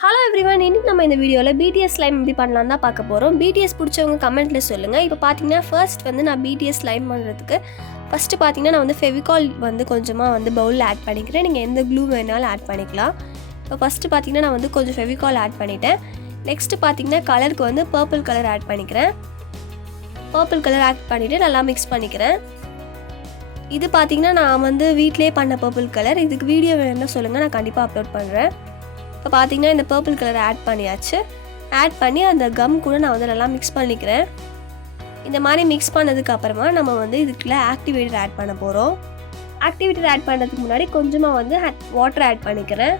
Hello everyone, இன்னைக்கு நம்ம இந்த வீடியோவில் BTS ஸ்லைம் எப்படி பண்ணலாம் தான் பார்க்க போகிறோம். BTS பிடிச்சவங்க கமெண்ட்டில் சொல்லுங்கள். இப்போ பார்த்தீங்கன்னா ஃபர்ஸ்ட் வந்து நான் BTS ஸ்லைம் பண்ணுறதுக்கு ஃபஸ்ட்டு பார்த்தீங்கன்னா நான் வந்து ஃபெவிகால் வந்து கொஞ்சமாக வந்து பவுலில் ஆட் பண்ணிக்கிறேன். நீங்கள் எந்த க்ளூ வேணாலும் ஆட் பண்ணிக்கலாம். இப்போ ஃபஸ்ட்டு பார்த்தீங்கன்னா நான் வந்து கொஞ்சம் ஃபெவிகால் ஆட் பண்ணிட்டேன். நெக்ஸ்ட்டு பார்த்தீங்கன்னா கலருக்கு வந்து பர்பிள் கலர் ஆட் பண்ணிக்கிறேன். பர்பிள் கலர் ஆட் பண்ணிவிட்டு நல்லா மிக்ஸ் பண்ணிக்கிறேன். இது பார்த்தீங்கன்னா நான் வந்து வீட்டிலே பண்ண பர்பிள் கலர். இதுக்கு வீடியோ வேணும்னா சொல்லுங்கள், நான் கண்டிப்பாக அப்லோட் பண்ணுறேன். இப்போ பார்த்தீங்கன்னா இந்த பர்பிள் கலர் ஆட் பண்ணியாச்சு. ஆட் பண்ணி அந்த கம் கூட நான் வந்து நல்லா மிக்ஸ் பண்ணிக்கிறேன். இந்த மாதிரி மிக்ஸ் பண்ணதுக்கு அப்புறமா நம்ம வந்து இதுக்குள்ள ஆக்டிவேட்டர் ஆட் பண்ண போகிறோம். ஆக்டிவேட்டர் ஆட் பண்ணுறதுக்கு முன்னாடி கொஞ்சமாக வந்து வாட்டர் ஆட் பண்ணிக்கிறேன்.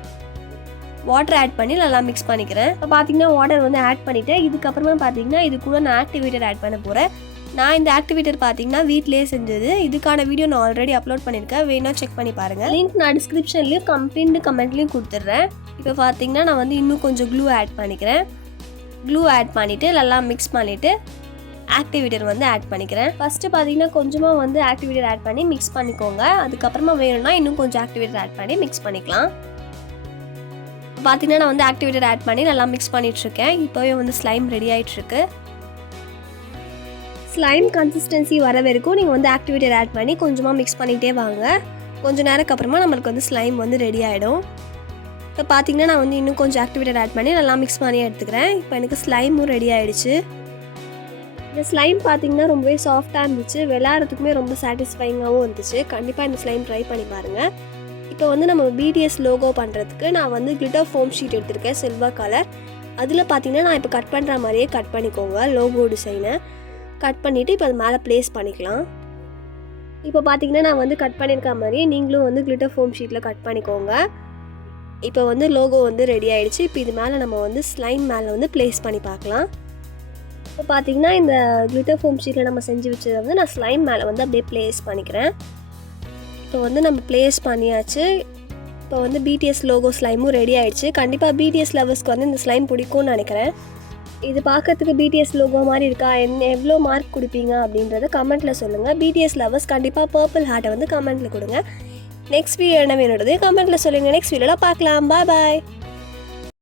வாட்டர் ஆட் பண்ணி நல்லா மிக்ஸ் பண்ணிக்கிறேன். இப்போ பார்த்தீங்கன்னா வாட்டர் வந்து ஆட் பண்ணிவிட்டேன். இதுக்கப்புறமா பார்த்தீங்கன்னா இது கூட நான் ஆக்டிவேட்டர் ஆட் பண்ண போகிறேன். நான் இந்த ஆக்டிவேட்டர் பார்த்தீங்கன்னா வீட்டிலே செஞ்சது. இதுக்கான வீடியோ நான் ஆல்ரெடி அப்லோட் பண்ணியிருக்கேன், வேணா செக் பண்ணி பாருங்கள். லிங்க் நான் டிஸ்கிரிப்ஷன்லேயும் கமெண்ட்லேயும் கொடுத்துட்றேன். இப்போ பார்த்தீங்கன்னா நான் வந்து இன்னும் கொஞ்சம் க்ளூ ஆட் பண்ணிக்கிறேன். க்ளூ ஆட் பண்ணிவிட்டு நல்லா மிக்ஸ் பண்ணிவிட்டு ஆக்டிவேட்டர் வந்து ஆட் பண்ணிக்கிறேன். ஃபஸ்ட்டு பார்த்தீங்கன்னா கொஞ்சமாக வந்து ஆக்டிவேட்டர் ஆட் பண்ணி மிக்ஸ் பண்ணிக்கோங்க. அதுக்கப்புறமா வேணும்னா இன்னும் கொஞ்சம் ஆக்டிவேட்டர் ஆட் பண்ணி மிக்ஸ் பண்ணிக்கலாம். பார்த்தீங்கன்னா நான் வந்து ஆக்டிவேட்டர் ஆட் பண்ணி நல்லா மிக்ஸ் பண்ணிகிட்ருக்கேன். இப்போவே வந்து ஸ்லைம் ரெடி ஆகிட்டுருக்கு. ஸ்லைம் கன்சிஸ்டன்சி வர வரைக்கும் நீங்கள் வந்து ஆக்டிவேட்டர் ஆட் பண்ணி கொஞ்சமாக மிக்ஸ் பண்ணிகிட்டே வாங்க. கொஞ்சம் நேரத்துக்கு அப்புறமா நம்மளுக்கு வந்து ஸ்லைம் வந்து ரெடி ஆகிடும். இப்போ பார்த்தீங்கன்னா நான் வந்து இன்னும் கொஞ்சம் ஆக்டிவேட்டர் ஆட் பண்ணி நல்லா மிக்ஸ் பண்ணி எடுத்துக்கிறேன். இப்போ எனக்கு ஸ்லைமும் ரெடி ஆகிடுச்சு. இந்த ஸ்லைம் பார்த்தீங்கன்னா ரொம்பவே சாஃப்டாக இருந்துச்சு, விளையாடுறதுக்குமே ரொம்ப சாட்டிஸ்ஃபைங்காகவும் இருந்துச்சு. கண்டிப்பாக இந்த ஸ்லைம் ட்ரை பண்ணி பாருங்கள். இப்போ வந்து நம்ம BTS லோகோ பண்ணுறதுக்கு நான் வந்து கிளிட்டர் ஃபோம் ஷீட் எடுத்திருக்கேன், சில்வர் கலர். அதில் பார்த்தீங்கன்னா நான் இப்போ கட் பண்ணுற மாதிரியே கட் பண்ணிக்கோங்க. லோகோ டிசைனை கட் பண்ணிவிட்டு இப்போ அது மேலே ப்ளேஸ் பண்ணிக்கலாம். இப்போ பார்த்தீங்கன்னா நான் வந்து கட் பண்ணியிருக்க மாதிரியே நீங்களும் வந்து கிளிட்டர் ஃபோம் ஷீட்டில் கட் பண்ணிக்கோங்க. இப்போ வந்து லோகோ வந்து ரெடி ஆகிடுச்சு. இப்போ இது மேலே நம்ம வந்து ஸ்லைம் மேலே வந்து ப்ளேஸ் பண்ணி பார்க்கலாம். இப்போ பார்த்தீங்கன்னா இந்த கிளிட்டர் ஃபோம் ஷீட்டில் நம்ம செஞ்சு வச்சதை வந்து நான் ஸ்லைம் மேலே வந்து அப்படியே ப்ளேஸ் பண்ணிக்கிறேன். இப்போ வந்து நம்ம ப்ளேஸ் பண்ணியாச்சு. இப்போ வந்து BTS லோகோ ஸ்லைமும் ரெடி ஆகிடுச்சு. கண்டிப்பாக BTS லவர்ஸ்க்கு வந்து இந்த ஸ்லைம் பிடிக்கும்னு நினைக்கிறேன். இது பார்க்கறதுக்கு BTS லோகோ மாதிரி இருக்கா, எவ்வளோ மார்க் கொடுப்பீங்க அப்படின்றத கமெண்ட்டில் சொல்லுங்கள். BTS லவர்ஸ் கண்டிப்பாக பர்பிள் ஹார்ட்டை வந்து கமெண்ட்டில் கொடுங்க. நெக்ஸ்ட் வீடியோ என்ன வேணுன்றதே கமெண்ட்டில் சொல்லுங்கள். நெக்ஸ்ட் வீடியோவில் பார்க்கலாம். பாய்.